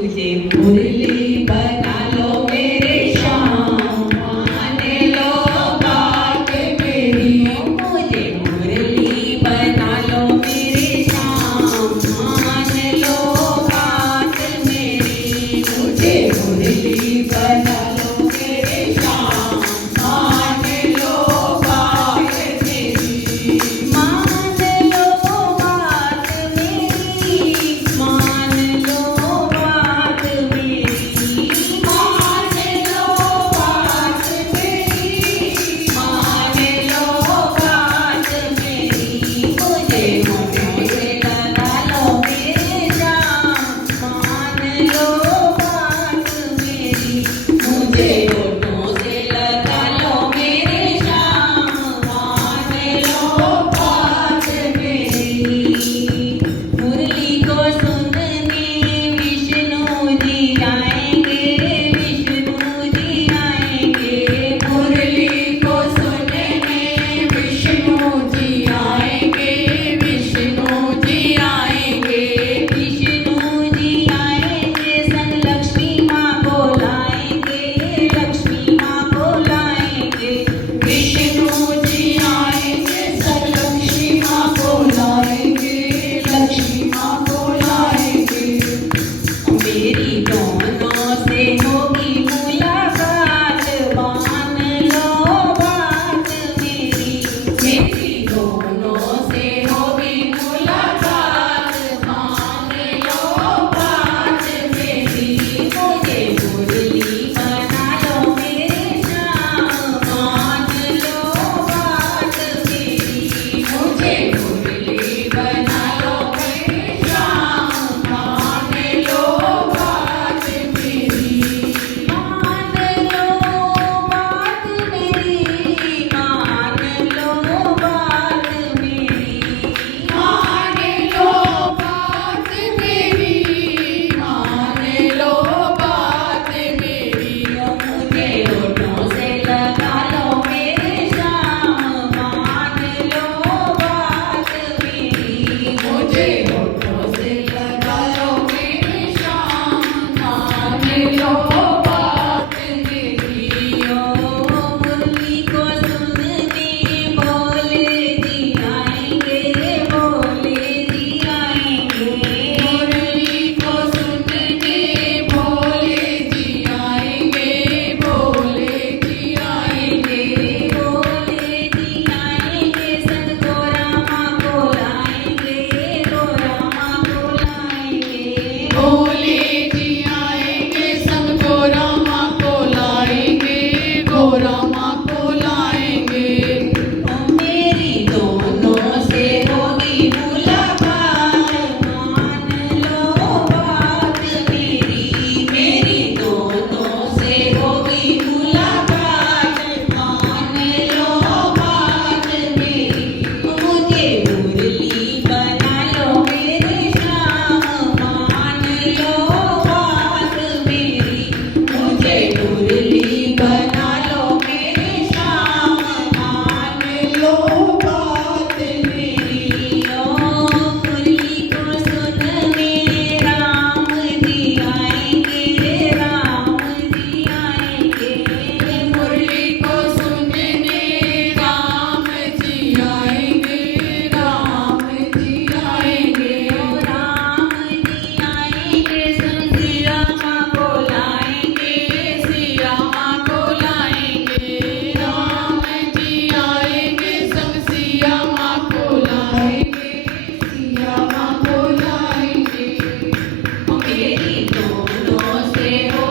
मुझे मुरली बना लो मेरे श्याम, मान लो बात मेरी। मुझे मुरली बना लो मेरे श्याम, मान लो बात मेरी। मुझे मुरली बना लो मेरे श्याम, मान लो बात मेरी। मान लो बात मेरी, मान लो बात मेरी। मान लो बात मेरी, मान लो बात मेरी। मुझे होठों से लगा लो मेरे श्याम, मान लो बात मेरी। मुझे होठों से लगा लो मेरे श्याम, मान लो बात मेरी। मुरली को सुनने विष्णु जी आएंगे, विष्णु जी आएंगे। मुरली को सुनने विष्णु जी आएंगे, विष्णु जी आएंगे। विष्णु जी आएंगे संग लक्ष्मी माँ को लाएंगे, लक्ष्मी माँ को लाएंगे। विष्णु जी आएंगे संग लक्ष्मी माँ को लाएंगे, लक्ष्मी माँ को लाएंगे। मेरी दोनों से होगी मुलाकात, मान लो बात मेरी। मेरी दोनों से होगी मुलाकात, मान लो बात मेरी। मुझे मुरली बना लो मेरे श्याम, मान लो बात मेरी। मुझे मुरली बना लो मेरे श्याम, मान लो बात मेरी। मान लो बात मेरी, मान लो बात मेरी। मान लो बात मेरी, मान लो बात मेरी। मुझे होठों से लगा लो मेरे श्याम, मान लो बात मेरी। मुझे होठों से लगा लो मेरे श्याम, मान लो बात मेरी। ओ मुरली को सुनने भोले जी आएंगे, भोले जी आएंगे। मुरली को सुनने भोले जी आएंगे, भोले जी आएंगे। भोले जी आएंगे संग गोरा माँ को लाएंगे, गोरा माँ को लाएंगे। भोले जी आएंगे संग गोरा माँ को लाएंगे, गोरा माँ को लाएंगे। मेरी दोनों से होगी मुलाकात, मान लो बात मेरी। मेरी दोनों से होगी मुलाकात, मान लो बात मेरी। मुझे मुरली बना लो मेरे श्याम, मान लो बात मेरी। मुझे मुरली बना लो मेरे श्याम, मान लो बात मेरी। ओ मुरली को सुनने राम जी आएंगे, राम जी आएंगे। मुरली को सुनने राम जी आएंगे, राम जी आएंगे। राम जी आएंगे संग सिया माँ को लाएंगे, सिया माँ को लाएंगे। राम जी आएंगे संग सिया माँ को लाएंगे, सिया माँ को लाएंगे। मेरी दोनों से हो